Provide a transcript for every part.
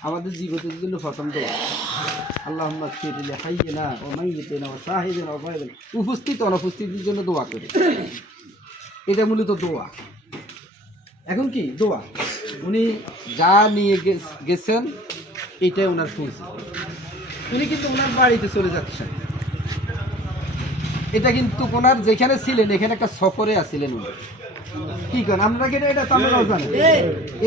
আমাদের জীবতের জন্য দোয়া, আল্লাহুম্মা উপস্থিত অনুপস্থিতির জন্য দোয়া করি। এটা মূলত দোয়া। এখন কি? দোয়া। উনি যা নিয়ে গেছেন, এটাই ওনার পুঁজি উনি কিন্তু ওনার বাড়িতে চলে যাচ্ছেন। এটা কিন্তু ওনার যেখানে ছিলেন, এখানে একটা সফরে আছিলেন উনি। কি করেন আমরা কিন্তু এটা তো আমরাও জানি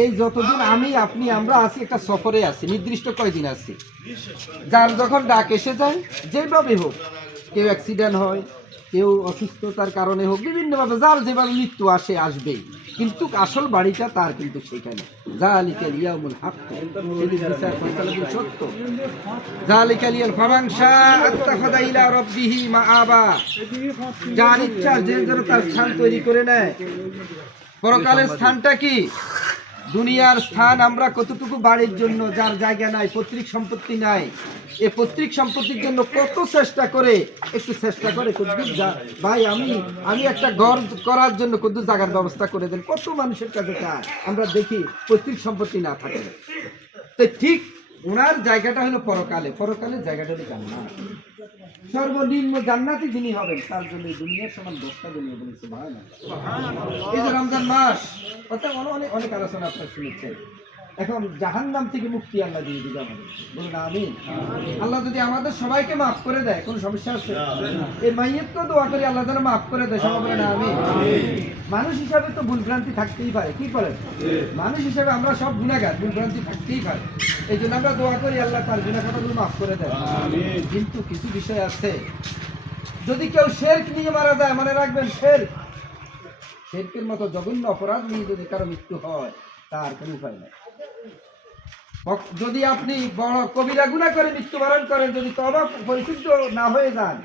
এই যতদিন আমি আপনি আমরা আছি একটা সফরে আছি নির্দিষ্ট কয়দিন আছি। যার যখন ডাক এসে যায় যেভাবে হোক। কেউ অ্যাক্সিডেন্ট হয়, কেউ অসুস্থতার কারণে হোক, বিভিন্নভাবে যার যেভাবে মৃত্যু আসে, আসবেই। কিন্তু আসল বাড়িটা তার কিন্তু সেখানে। ইয়াউমুল হক সত্য। ইয়াল আত্তাখাযা ইলা রাব্বিহি মাআবা। যার ইচ্ছা, যে যেন তার স্থান তৈরি করে নেয়। পরকালের স্থানটা কি? দুনিয়ার স্থান আমরা কতটুকু বাড়ির জন্য, যার জায়গা নাই, পৈতৃক সম্পত্তি নাই এ পৈতৃক সম্পত্তির জন্য কত চেষ্টা করে, একটু চেষ্টা করে ভাই, আমি আমি একটা ঘর করার জন্য কদ্দুর জায়গার ব্যবস্থা করে দেন। কত মানুষের কাছে চায় আমরা দেখি, পৈতৃক সম্পত্তি না থাকে তো ঠিক ওনার জায়গাটা হলো পরকালে। পরকালে জায়গাটা হলো জান্নাত। সর্বনিম্ন জান্নাতি যিনি হবেন, তার জন্য দুনিয়ার সমান দশটা দুনিয়া বলেছে। ভাই এই যে রমজান মাস, অর্থাৎ অনেক অনেক আলোচনা আপনার শুনেছেন। এখন জাহান্নাম থেকে মুক্তি আল্লাহ দিয়ে দিবে আমাদের। বলুন আমি আল্লাহ যদি আমাদের সবাইকে মাফ করে দেয় কোনো সমস্যা আছে? এই মাইয়েতকেও দোয়া করি আল্লাহ যেন মাফ করে দেয় সবাই না আমি মানুষ হিসাবে তো ভুলভ্রান্তি থাকতেই পারে কি করে মানুষ হিসাবে আমরা সব গুণাগার ভুলভ্রান্তি থাকতেই পারে। এই জন্য আমরা দোয়া করি আল্লাহ তার গুণাখাটাগুলো মাফ করে দেয় কিন্তু কিছু বিষয় আছে। যদি কেউ শেরক নিয়ে মারা যায় মনে রাখবেন শের শেরকের মতো জঘন্য অপরাধ নিয়ে যদি কারও মৃত্যু হয় তার কোনো উপায় নাই। যদি আপনি বড় কবিরা গুণা করে মৃত্যুবরণ করেন, যদি তবা পরিশুদ্ধ না হয়ে যান,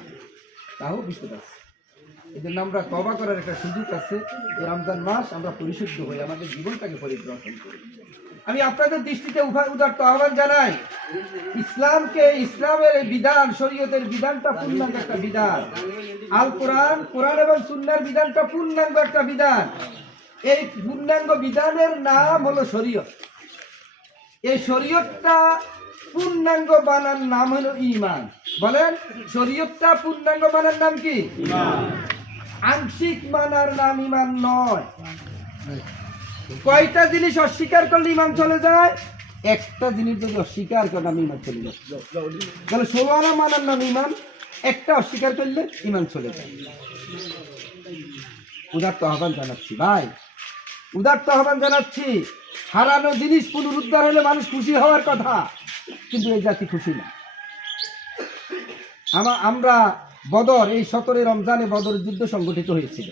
তাও বিপদ আছে। এই জন্য আমরা তবা করার একটা সুযোগ আছে। এই রমজান মাস আমরা পরিশুদ্ধ হই আমাদের জীবনটাকে পরিবর্তন করি। আমি আপনাদের দৃষ্টিতে উভয় উদার্ত আহ্বান জানাই, ইসলামকে ইসলামের বিধান, শরীয়তের বিধানটা পূর্ণাঙ্গ একটা বিধান। আল কোরআন কোরআন এবং সুন্নার বিধানটা পূর্ণাঙ্গ একটা বিধান। এই পূর্ণাঙ্গ বিধানের নাম হলো শরীয়ত। এই শরীয়তটা পূর্ণাঙ্গ বানার নাম হলো ইমান বলেন শরীয়তটা পূর্ণাঙ্গ বানার নাম কি? আংশিক মানার নাম ইমান নয়। কয়টা জিনিস অস্বীকার করলে ইমান চলে যায়? একটা জিনিস যদি অস্বীকার করে নাম ইমান চলে যায়। তাহলে ষোলো আনা মানার নাম ইমান একটা অস্বীকার করলে ইমান চলে যায়। উদার্ত আহ্বান জানাচ্ছি ভাই। উদার্ত আহ্বান জানাচ্ছি। হারানো জিনিস পুনরুদ্ধার হলে মানুষ খুশি হওয়ার কথা। কিন্তু এই জাতি খুশি না। আমা- আমরা বদর, এই সতরে রমজানে বদর যুদ্ধ সংগঠিত হয়েছিল।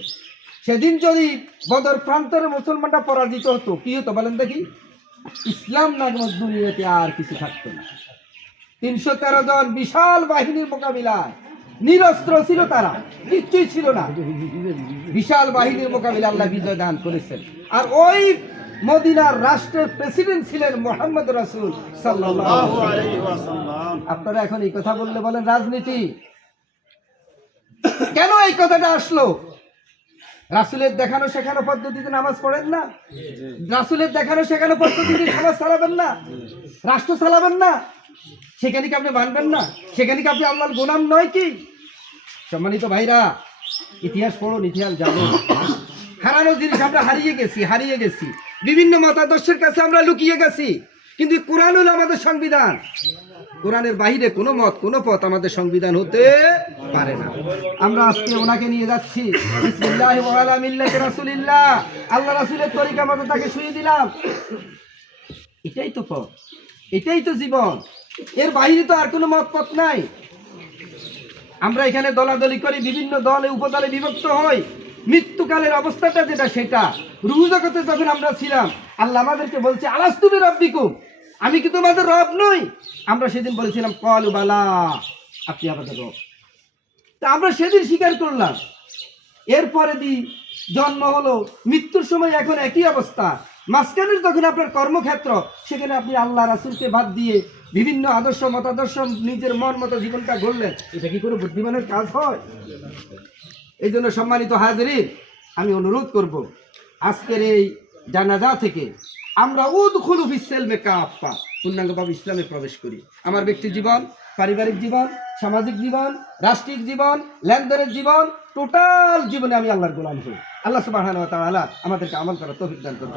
সেদিন যদি বদর প্রান্তরে মুসলমানরা পরাজিত হতো, কি হতো বলেন দেখি? ইসলাম নামক দুনিয়াতে আর কিছু থাকতো না। তিনশো তেরো জন বিশাল বাহিনীর মোকাবিলায়। নিরস্ত্র ছিল তারা নিশ্চয়ই ছিল না। বিশাল বাহিনীর মোকাবিলা আল্লাহ বিজয় দান করেছেন। আর ওই মদিনার রাষ্ট্রের প্রেসিডেন্ট ছিলেন মোহাম্মদ রাসূল আপনারা এখন এই কথা বললে বলেন, রাজনীতি। কেন এই কথাটা আসলো? রাসূলের দেখানো শেখানো পদ্ধতিতে নামাজ পড়েন না? রাসূলের দেখানো শেখানো পদ্ধতিতে সমাজ চালাবেন না? রাষ্ট্র চালাবেন না? সেখানে কি আপনি মানবেন না? সেখানে কি আপনি আল্লাহর গোলাম নয় কি? সম্মানিত ভাইরা, ইতিহাস পড়ুন, ইতিহাস জানুন। হারানো জিনিস আমরা হারিয়ে গেছি হারিয়ে গেছি। বিভিন্ন মতাদর্শের কাছে আমরা লুকিয়ে গেছি। কিন্তু কোরআন হলো আমাদের সংবিধান। কোরআনের বাহিরে কোনো মত, কোনো পথ আমাদের সংবিধান হতে পারে না। আমরা আজকে ওনাকে নিয়ে যাচ্ছি। আল্লাহ রাসুলের তরিকা মতো তাকে শুয়ে দিলাম। এটাই তো পথ। এটাই তো জীবন। এর বাইরে তো আর কোনো মত পথ নাই। আমরা এখানে দলাদলি করি, বিভিন্ন দলে, উপদলে বিভক্ত হই। মৃত্যুকালের অবস্থাটা যেটা সেটা। রুহু জগতে যখন আমরা ছিলাম, আল্লাহ আমাদেরকে বলছে, আলাস্তুবে রব্বিকুম। আমি কি তোমাদের রব নই? আমরা সেদিন বলেছিলাম, কল বালা। আপনি আমাদের রব তা আমরা সেদিন স্বীকার করলাম। এরপরে দি জন্ম হলো, মৃত্যুর সময় এখন একই অবস্থা। মাঝখানের যখন আপনার কর্মক্ষেত্র, সেখানে আপনি আল্লাহ রাসুলকে বাদ দিয়ে বিভিন্ন আদর্শ, মতাদর্শ, নিজের মন মতো জীবনটা গড়লেন। এটা কি করে বুদ্ধিমানের কাজ হয়? এই জন্য সম্মানিত হাজরিন, আমি অনুরোধ করব, আজকের এই জানাজা থেকে আমরা উদ খুলু ফিসেলমে কাপ্পা পূর্ণাঙ্গভাবে ইসলামে প্রবেশ করি। আমার ব্যক্তি জীবন, পারিবারিক জীবন, সামাজিক জীবন, রাষ্ট্রিক জীবন, লেনদেনের জীবন, টোটাল জীবনে আমি আল্লাহর গোলাম হই। আল্লাহ সুবাহ আমাদেরকে আমল করার তৌফিক দান করুন।